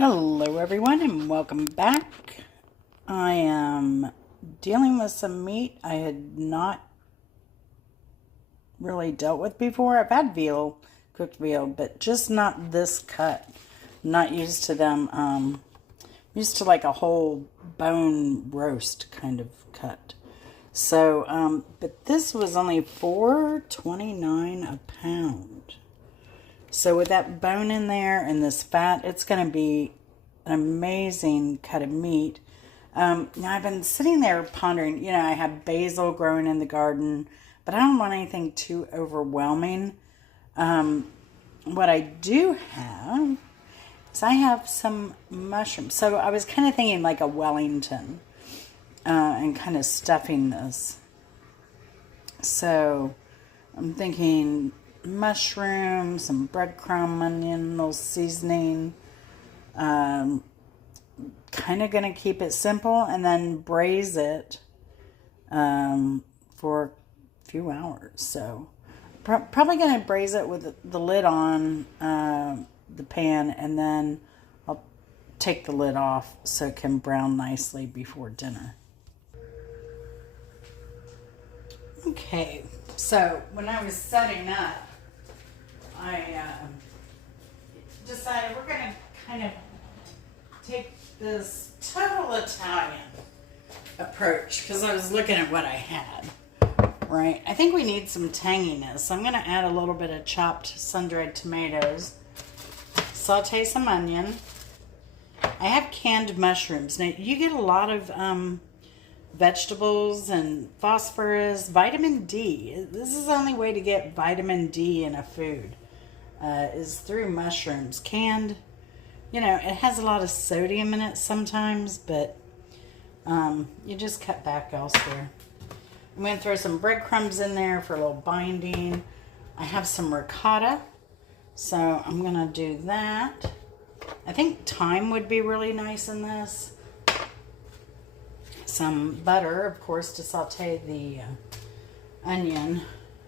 Hello everyone and welcome back. I am dealing with some meat I had not really dealt with before. I've had veal, cooked veal, but just not this cut. I'm not used to them. Used to like a whole bone roast kind of cut. So, but this was only $4.29 a pound. So with that bone in there and this fat, it's going to be an amazing cut of meat. Now I've been sitting there pondering, I have basil growing in the garden, but I don't want anything too overwhelming. What I do have is I have some mushrooms. So I was kind of thinking like a Wellington and kind of stuffing this. So I'm thinking mushrooms, some breadcrumb, onion, little seasoning. Kind of going to keep it simple and then braise it for a few hours. So probably going to braise it with the lid on the pan, and then I'll take the lid off so it can brown nicely before dinner. Okay, so when I was setting up, I decided we're going to kind of take this total Italian approach because I was looking at what I had, right? I think we need some tanginess. I'm going to add a little bit of chopped sun-dried tomatoes, saute some onion. I have canned mushrooms. Now, you get a lot of vegetables and phosphorus, vitamin D. This is the only way to get vitamin D in a food is through mushrooms. Canned, it has a lot of sodium in it sometimes, but you just cut back elsewhere. I'm going to throw some breadcrumbs in there for a little binding. I have some ricotta, so I'm going to do that. I think thyme would be really nice in this. Some butter, of course, to saute the onion.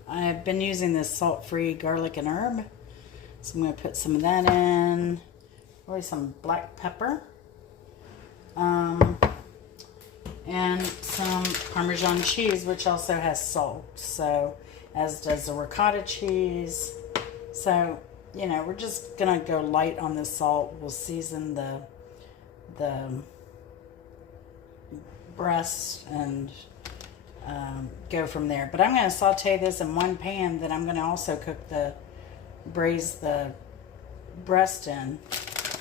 I've been using this salt-free garlic and herb, so I'm going to put some of that in. Probably some black pepper. And some Parmesan cheese, which also has salt, so as does the ricotta cheese. So, we're just going to go light on the salt. We'll season the breast and go from there. But I'm going to saute this in one pan that I'm going to also braise the breast in.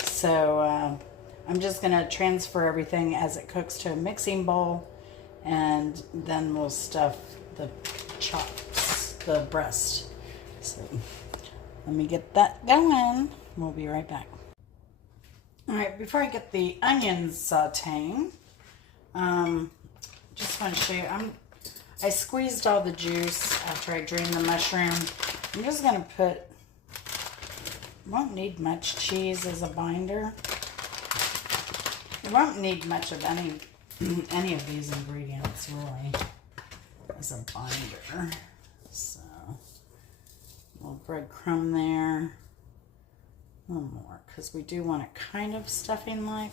So I'm just going to transfer everything as it cooks to a mixing bowl, and then we'll stuff the chops, the breast. So let me get that going. We'll be right back. All right, before I get the onions sauteing, just want to show you, I squeezed all the juice after I drained the mushroom. I'm just going to put, won't need much cheese as a binder. You won't need much of any of these ingredients really as a binder. So, a little breadcrumb there. A little more, because we do want it kind of stuffing like.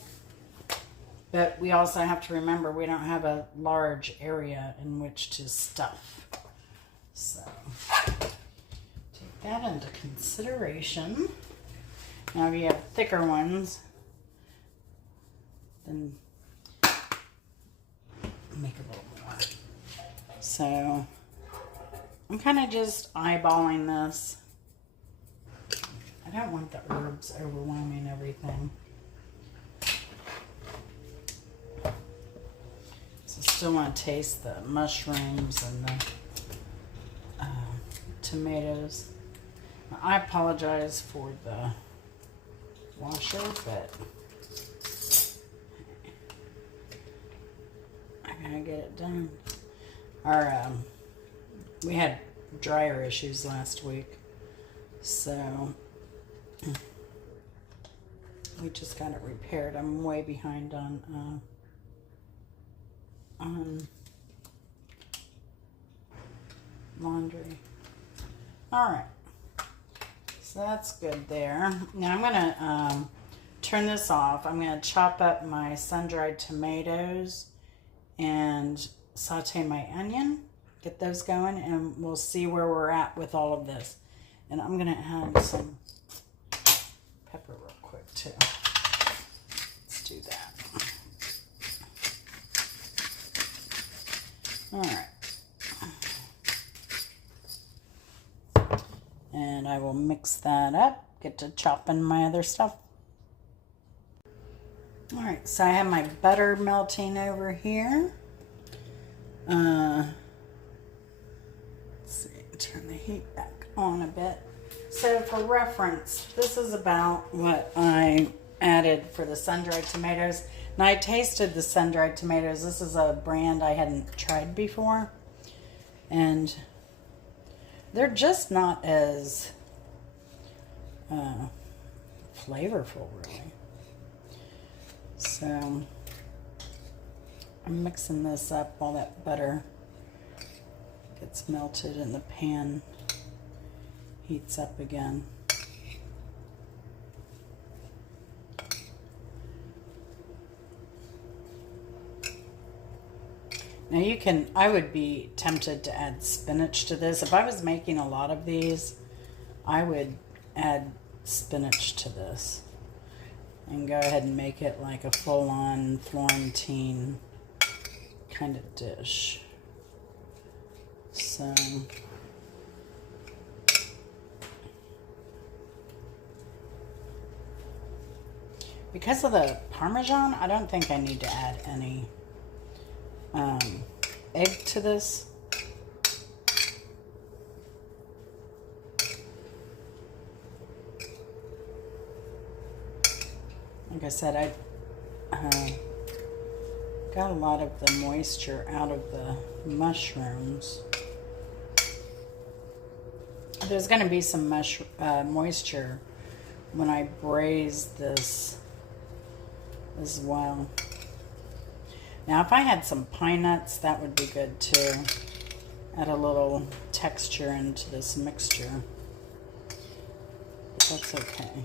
But we also have to remember we don't have a large area in which to stuff. So, take that into consideration. Now, if you have thicker ones, then make a little more. So, I'm kind of just eyeballing this. I don't want the herbs overwhelming everything. So, still want to taste the mushrooms and the tomatoes. Now, I apologize for the washer, but I gotta get it done. We had dryer issues last week, so we just got it repaired. I'm way behind on laundry. All right, so that's good there. Now I'm gonna turn this off. I'm going to chop up my sun-dried tomatoes and saute my onion. Get those going, and we'll see where we're at with all of this. And I'm going to add some pepper real quick too. Let's do that. All right. And I will mix that up, get to chopping my other stuff. All right, so I have my butter melting over here. Let's see, turn the heat back on a bit. So for reference, this is about what I added for the sun-dried tomatoes. Now I tasted the sun-dried tomatoes. This is a brand I hadn't tried before. And they're just not as flavorful, really. So I'm mixing this up while that butter gets melted and the pan heats up again. Now you can, I would be tempted to add spinach to this. If I was making a lot of these, I would add spinach to this and go ahead and make it like a full-on Florentine kind of dish. So because of the Parmesan, I don't think I need to add any egg to this. Like I said, I got a lot of the moisture out of the mushrooms. There's going to be some moisture when I braise this as well. Now, if I had some pine nuts, that would be good too. Add a little texture into this mixture. But that's okay.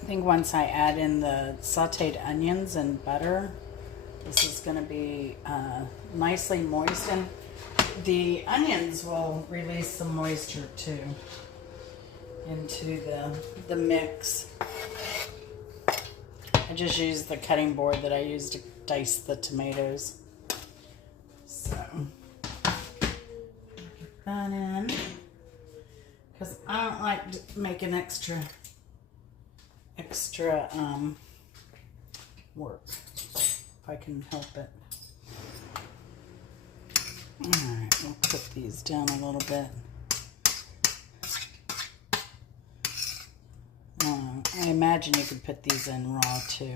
I think once I add in the sauteed onions and butter, this is going to be nicely moist. And the onions will release some moisture too into the mix. I just used the cutting board that I used to dice the tomatoes. So, put that in. Because I don't like making extra work, if I can help it. Alright, we'll cook these down a little bit. I imagine you could put these in raw too,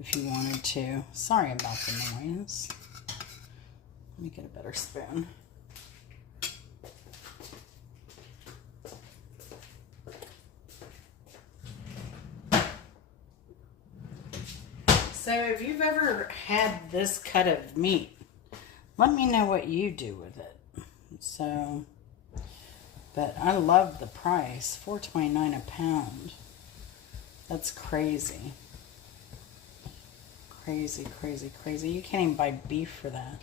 if you wanted to. Sorry about the noise. Let me get a better spoon. So if you've ever had this cut of meat, let me know what you do with it. So, but I love the price, $4.29 a pound. That's crazy. Crazy, crazy, crazy. You can't even buy beef for that.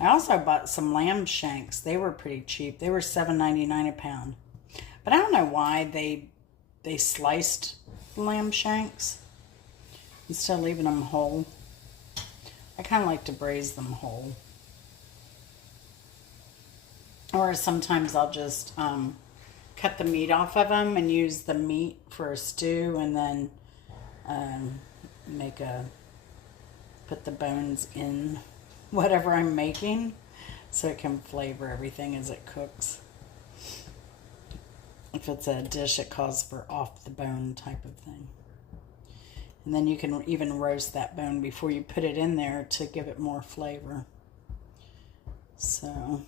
I also bought some lamb shanks. They were pretty cheap. They were $7.99 a pound. But I don't know why they sliced the lamb shanks instead of leaving them whole. I kind of like to braise them whole. Or sometimes I'll just cut the meat off of them and use the meat for a stew, and then put the bones in whatever I'm making so it can flavor everything as it cooks. If it's a dish that calls for off the bone type of thing. And then you can even roast that bone before you put it in there to give it more flavor. So,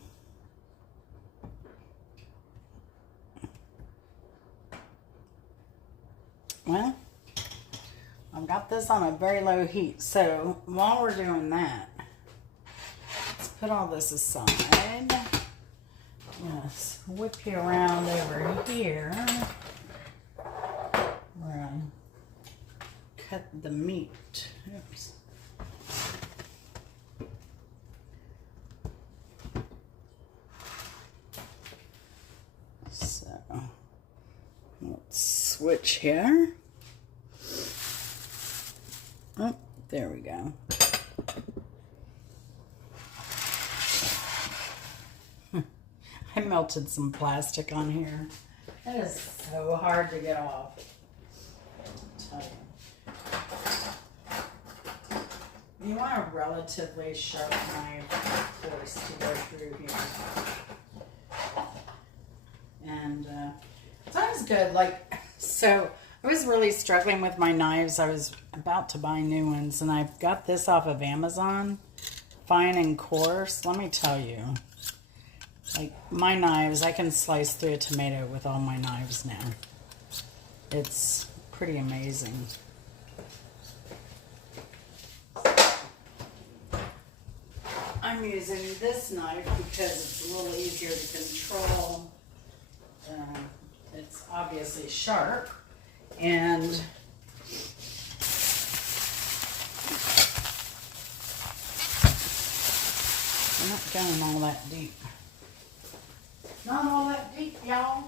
well, I've got this on a very low heat. So while we're doing that, let's put all this aside. Yes. whip you around over here where I cut the meat. Oops. So let's switch here. Oh, there we go. I melted some plastic on here. That is so hard to get off. I'll tell you. You want a relatively sharp knife, of course, to go through here. And it's always good. Like, so I was really struggling with my knives. I was about to buy new ones, and I've got this off of Amazon, fine and coarse. Let me tell you. Like, my knives, I can slice through a tomato with all my knives now. It's pretty amazing. I'm using this knife because it's a little easier to control. It's obviously sharp, and I'm not going all that deep. Not all that deep, y'all.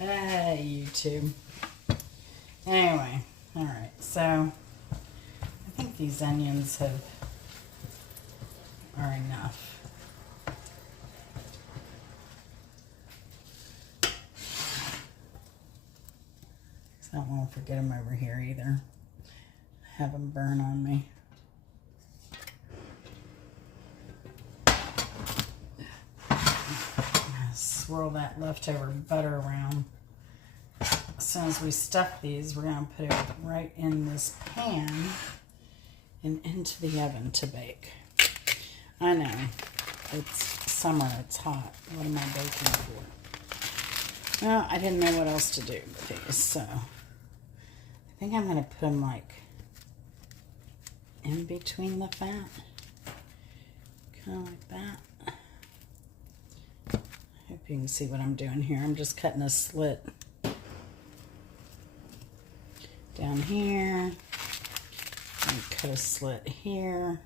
YouTube. Anyway, all right. So I think these onions are enough. So I don't want to forget them over here either. Have them burn on me. Swirl that leftover butter around. As soon as we stuff these, we're going to put it right in this pan and into the oven to bake. I know, it's summer, it's hot. What am I baking for? Well, I didn't know what else to do with these, so I think I'm going to put them like in between the fat. Kind of like that. Hope you can see what I'm doing here. I'm just cutting a slit down here, and cut a slit here.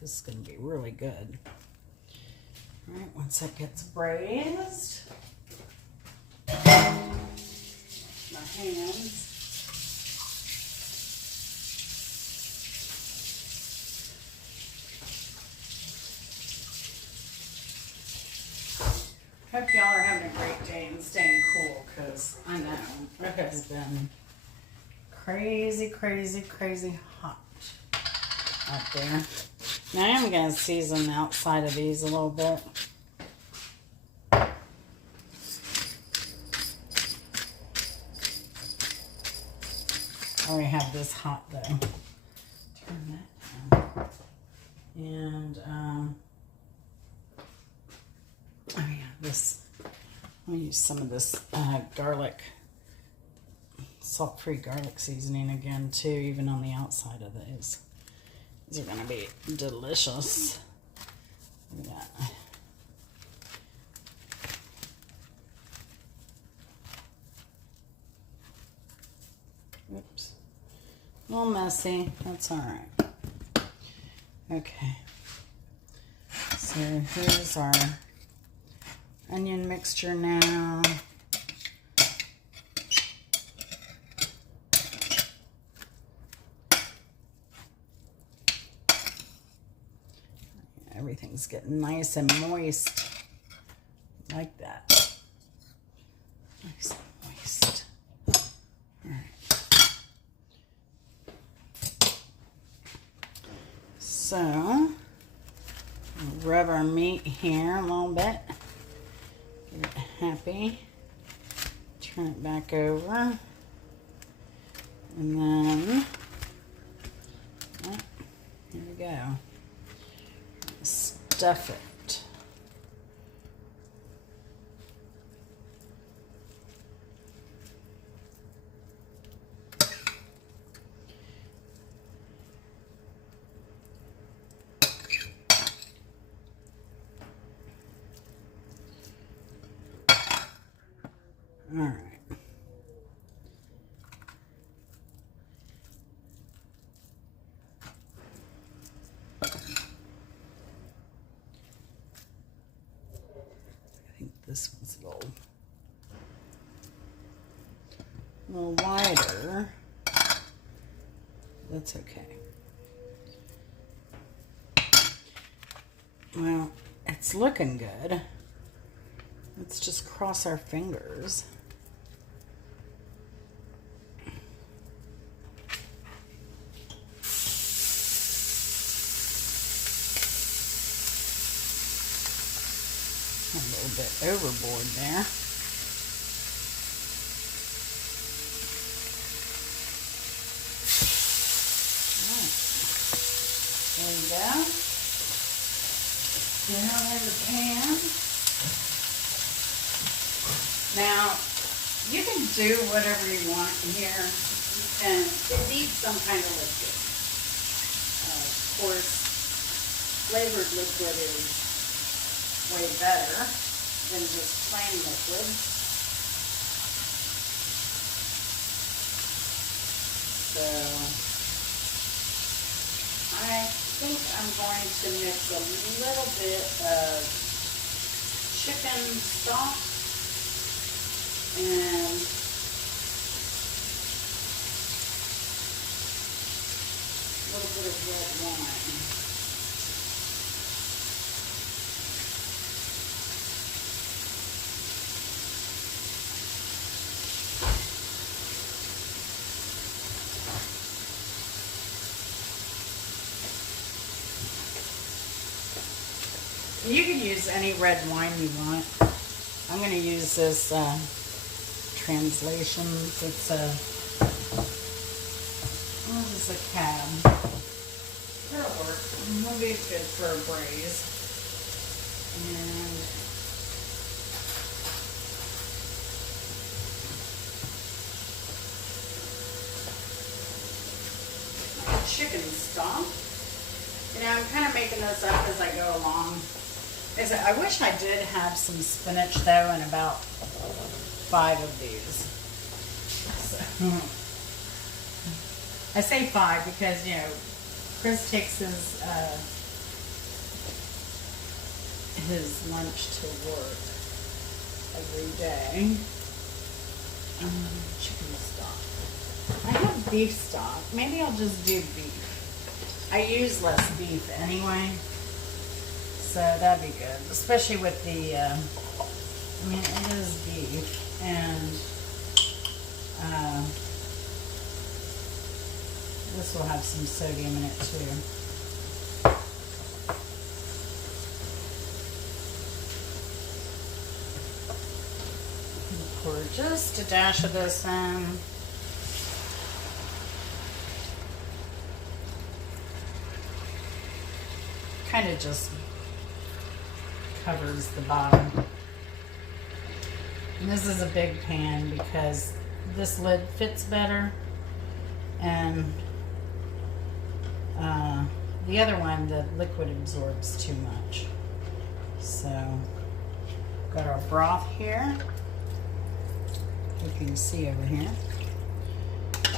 This is going to be really good. All right, once that gets braised, my hands. Hope y'all are having a great day and staying cool, because I know it has been crazy, crazy, crazy hot out there. Now I am going to season the outside of these a little bit. I already have this hot though. Turn that down. And, oh yeah, this, I'll use some of this garlic, salt-free garlic seasoning again too, even on the outside of these. These are going to be delicious. Look at that. Oops. A little messy. That's all right. Okay. So here's our onion mixture now. Everything's getting nice and moist, like that. Nice and moist. All right. So, rub our meat here a little bit. Get it happy. Turn it back over. And then stuff it. All right. This one's a little wider. That's okay. Well, it's looking good. Let's just cross our fingers. A little bit overboard there. There you go. Down in the pan. Now, you can do whatever you want here. And it needs some kind of liquid. Of course, flavored liquid is way better than just plain liquid. So I think I'm going to mix a little bit of chicken stock and a little bit of red wine. You can use any red wine you want. I'm going to use this Translations. It's a, what is this, a cab. That'll work. It'll be good for a braise. And chicken stock. You know, I'm kind of making this up as I go along. I wish I did have some spinach though, and about 5 of these. So, I say 5 because, you know, Chris takes his lunch to work every day. Chicken stock. I have beef stock. Maybe I'll just do beef. I use less beef anyway. So that'd be good, especially with the, I mean, it is beef, and this will have some sodium in it too. Pour just a dash of this in. Kind of just covers the bottom. And this is a big pan because this lid fits better, and the other one, the liquid absorbs too much. So, got our broth here. You can see over here. So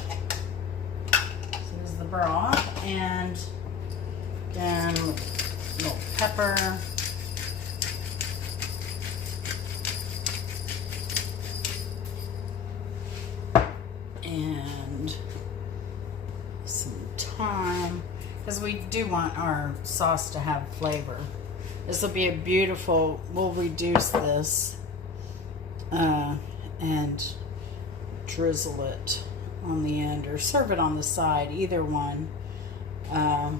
this is the broth, and then a little pepper. And some thyme, because we do want our sauce to have flavor. This will be a beautiful, we'll reduce this and drizzle it on the end, or serve it on the side, either one. But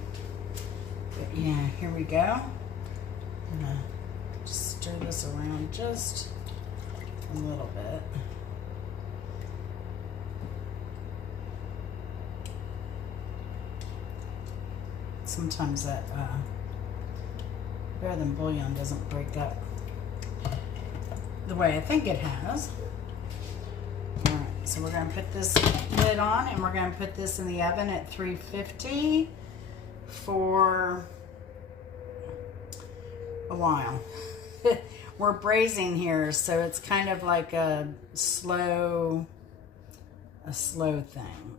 yeah, here we go. I'm gonna just stir this around just a little bit. Sometimes that Better than bouillon doesn't break up the way I think it has. Alright, so we're going to put this lid on and we're going to put this in the oven at 350 for a while. We're braising here, so it's kind of like a slow thing.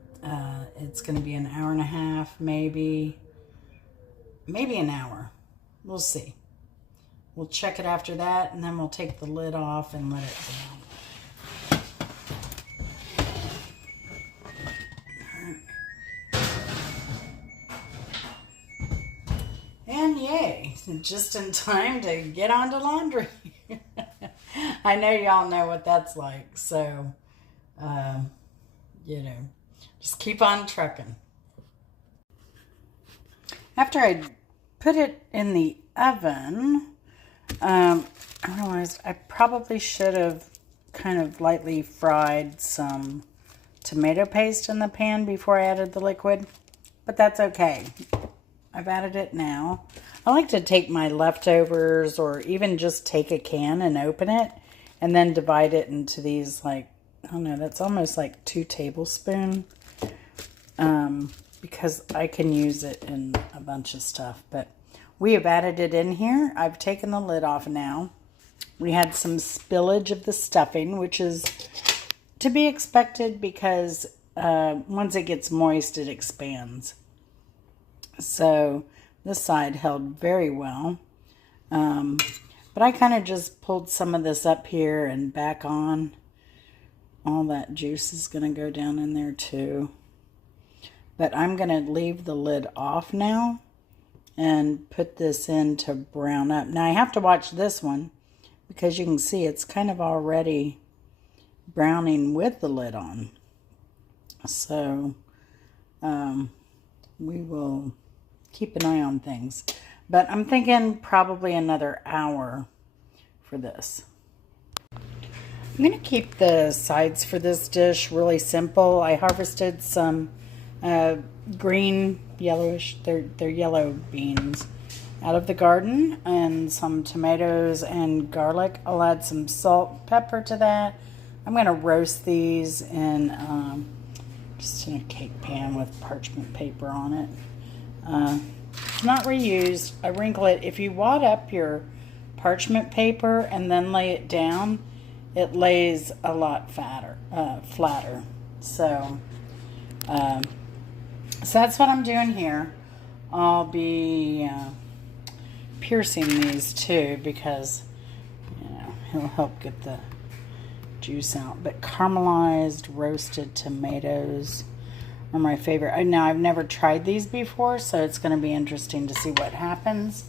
It's going to be an hour and a half, maybe an hour. We'll see. We'll check it after that, and then we'll take the lid off and let it down. And yay, just in time to get on to laundry. I know y'all know what that's like, so, you know, just keep on trucking. After I put it in the oven, I realized I probably should have kind of lightly fried some tomato paste in the pan before I added the liquid, but that's okay. I've added it now. I like to take my leftovers or even just take a can and open it and then divide it into these, like, I don't know, that's almost like 2 tablespoons. Because I can use it in a bunch of stuff. But we have added it in here. I've taken the lid off now. We had some spillage of the stuffing, which is to be expected because once it gets moist, it expands. So this side held very well. But I kind of just pulled some of this up here and back on. All that juice is going to go down in there too. But I'm going to leave the lid off now and put this in to brown up. Now I have to watch this one because you can see it's kind of already browning with the lid on. So we will keep an eye on things. But I'm thinking probably another hour for this. I'm going to keep the sides for this dish really simple. I harvested some green, yellowish, they're yellow beans out of the garden, and some tomatoes and garlic. I'll add some salt, pepper to that. I'm going to roast these in just in a cake pan with parchment paper on it. It's not reused. I wrinkle it. If you wad up your parchment paper and then lay it down, it lays a lot flatter. So that's what I'm doing here. I'll be piercing these too because, you know, it'll help get the juice out. But caramelized roasted tomatoes are my favorite. Now, I've never tried these before, so it's going to be interesting to see what happens.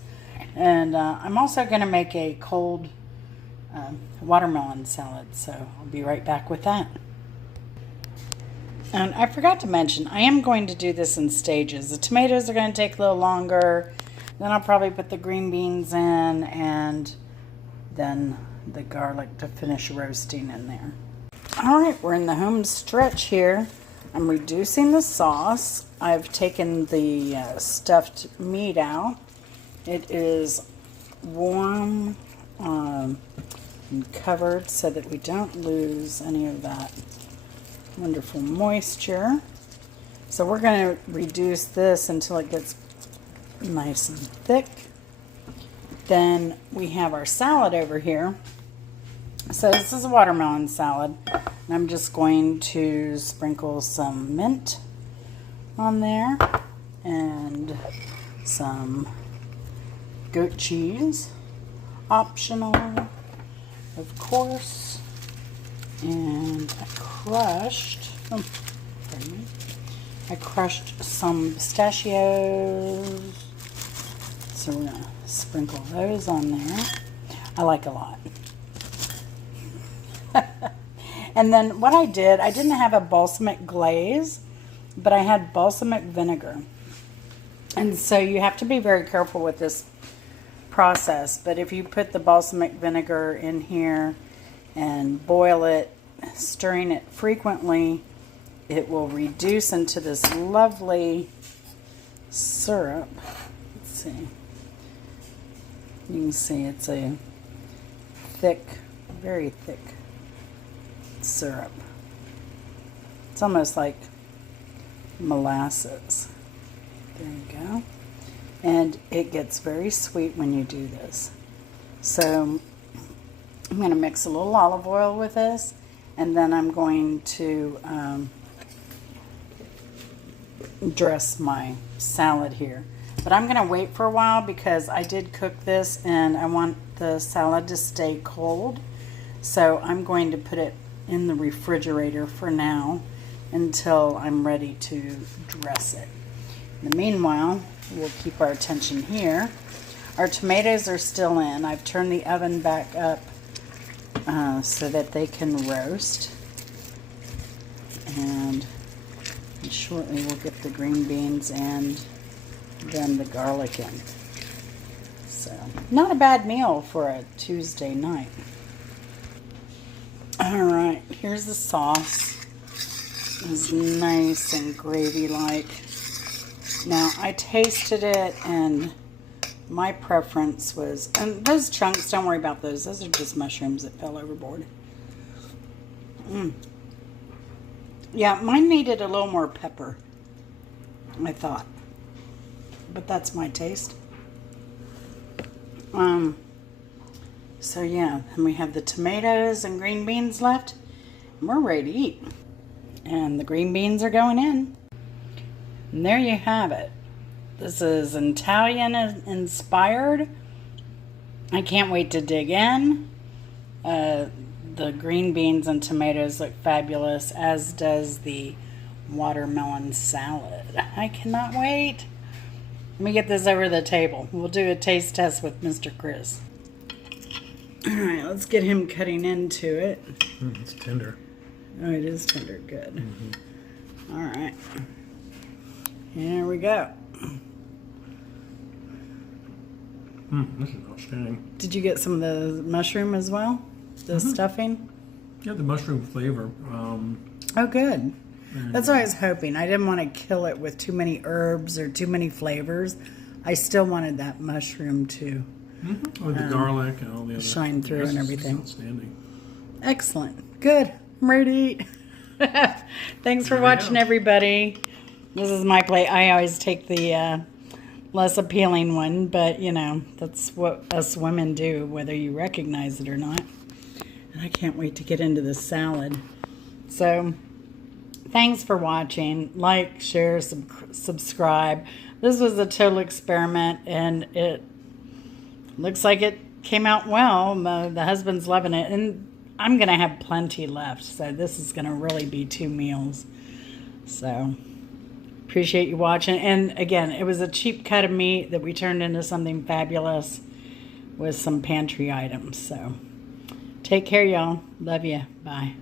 And I'm also going to make a cold watermelon salad, so I'll be right back with that. And I forgot to mention, I am going to do this in stages. The tomatoes are going to take a little longer. Then I'll probably put the green beans in and then the garlic to finish roasting in there. All right, we're in the home stretch here. I'm reducing the sauce. I've taken the stuffed meat out. It is warm and covered so that we don't lose any of that wonderful moisture. So we're going to reduce this until it gets nice and thick. Then we have our salad over here. So this is a watermelon salad. And I'm just going to sprinkle some mint on there and some goat cheese, optional, of course. And I crushed some pistachios, so we're gonna sprinkle those on there. I like a lot. And then what I didn't have a balsamic glaze, but I had balsamic vinegar. And so you have to be very careful with this process, but if you put the balsamic vinegar in here and boil it, stirring it frequently, it will reduce into this lovely syrup. Let's see. You can see it's a thick, very thick syrup. It's almost like molasses. There you go. And it gets very sweet when you do this. So I'm going to mix a little olive oil with this, and then I'm going to dress my salad here. But I'm going to wait for a while because I did cook this and I want the salad to stay cold. So I'm going to put it in the refrigerator for now until I'm ready to dress it. In the meanwhile, we'll keep our attention here. Our tomatoes are still in. I've turned the oven back up so that they can roast. And shortly we'll get the green beans and then the garlic in. So, not a bad meal for a Tuesday night. Alright, here's the sauce. It's nice and gravy-like. Now, I tasted it and my preference was, and those chunks, don't worry about those. Those are just mushrooms that fell overboard. Yeah, mine needed a little more pepper, I thought. But that's my taste. So yeah, and we have the tomatoes and green beans left. And we're ready to eat. And the green beans are going in. And there you have it. This is Italian inspired. I can't wait to dig in. The green beans and tomatoes look fabulous, as does the watermelon salad. I cannot wait. Let me get this over the table. We'll do a taste test with Mr. Chris. Alright, let's get him cutting into it. It's tender. Oh, it is tender. Good. Alright. Here we go. This is outstanding. Did you get some of the mushroom as well? The stuffing? Yeah, the mushroom flavor. Oh, good. That's what I was hoping. I didn't want to kill it with too many herbs or too many flavors. I still wanted that mushroom to With the garlic and all the other shine through and everything. Outstanding. Excellent. Good. I'm ready to eat. Thanks for watching, everybody. This is my plate. I always take the less appealing one, but you know, that's what us women do, whether you recognize it or not. And I can't wait to get into the salad. So, thanks for watching. Like, share, subscribe. This was a total experiment, and it looks like it came out well. The husband's loving it, and I'm going to have plenty left. So, this is going to really be 2 meals. So, appreciate you watching. And again, it was a cheap cut of meat that we turned into something fabulous with some pantry items. So, take care, y'all. Love you. Bye.